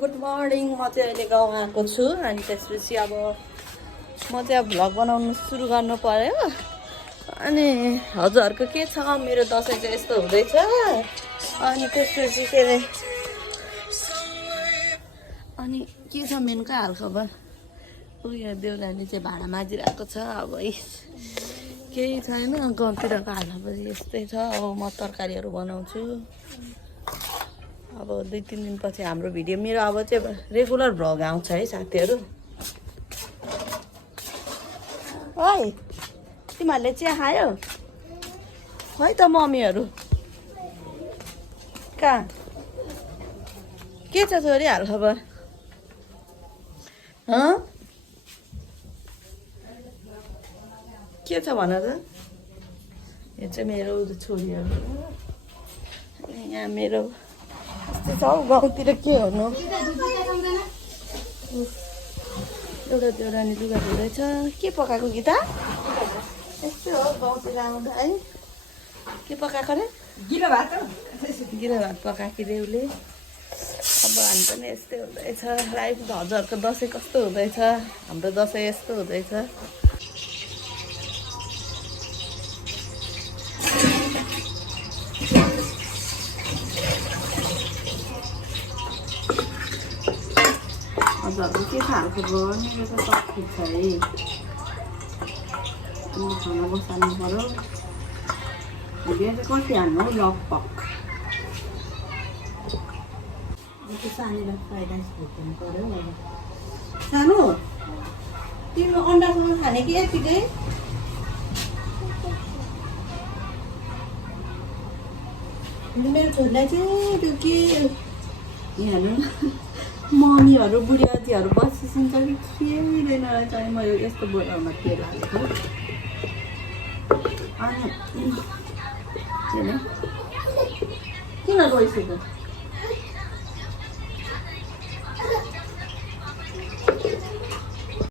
Good morning. म चाहिँ अहिले गाउँ आएको छु अनि त्यसपछि अब म चाहिँ अब भ्लग बनाउनु सुरु गर्नु पर्यो। अनि हजुरहरूको के छ? मेरो दसैँ चाहिँ यस्तो हुँदैछ। अनि त्यसपछि के अरे अनि के छ मेनको हालखबर? उयो देउरानी चाहिँ भाँडा माझिरहेको छ। अब केही छैन, गाउँतिरको हालखबर यस्तै छ। अब म तरकारीहरू बनाउँछु। अब 2-3 दिनपछि हाम्रो भिडियो मेरो अब चाहिँ रेगुलर भ्लग आउँछ है साथीहरू। ओइ तिमीहरूले चिया खायो? है त मम्मीहरू कहाँ? के छ छोरी हालखबर? के छ भन त? यो चाहिँ मेरो छोरीहरू। यहाँ मेरो यस्तै छ हौ गाउँतिर के हुनु। एउटा देउरानी लुगा धुँदैछ। के पकाएको गीता? यस्तै हो गाउँतिर आउँदा है। के पकाएको रे? गिलो भात हो। गिलो भात पकाएको देउले। अब हामी पनि यस्तै हुँदैछ लाइफ। हजुरहरूको दसैँ कस्तो हुँदैछ? हाम्रो दसैँ यस्तो हुँदैछ। हजुरहरू के खालको भयो? मेरो त सबै छ है। अनि खाना बसाल्नु पऱ्यो। भिडियो चाहिँ कति हाल्नु हौ लगभग? त्यो सानीलाई फ्राइड राइस भुट्नु पऱ्यो। सानो तिम्रो अन्डासँग खाने कि यतिकै? मेरो छोरीलाई चाहिँ त्यो के हेर्नु मम्मीहरू बुढियातीहरू बसिसिन्छ कि खेल्दैन रहेछ। अनि म यस्तो बोलाउन तेल हालेको। अनि किन गइसक्यो?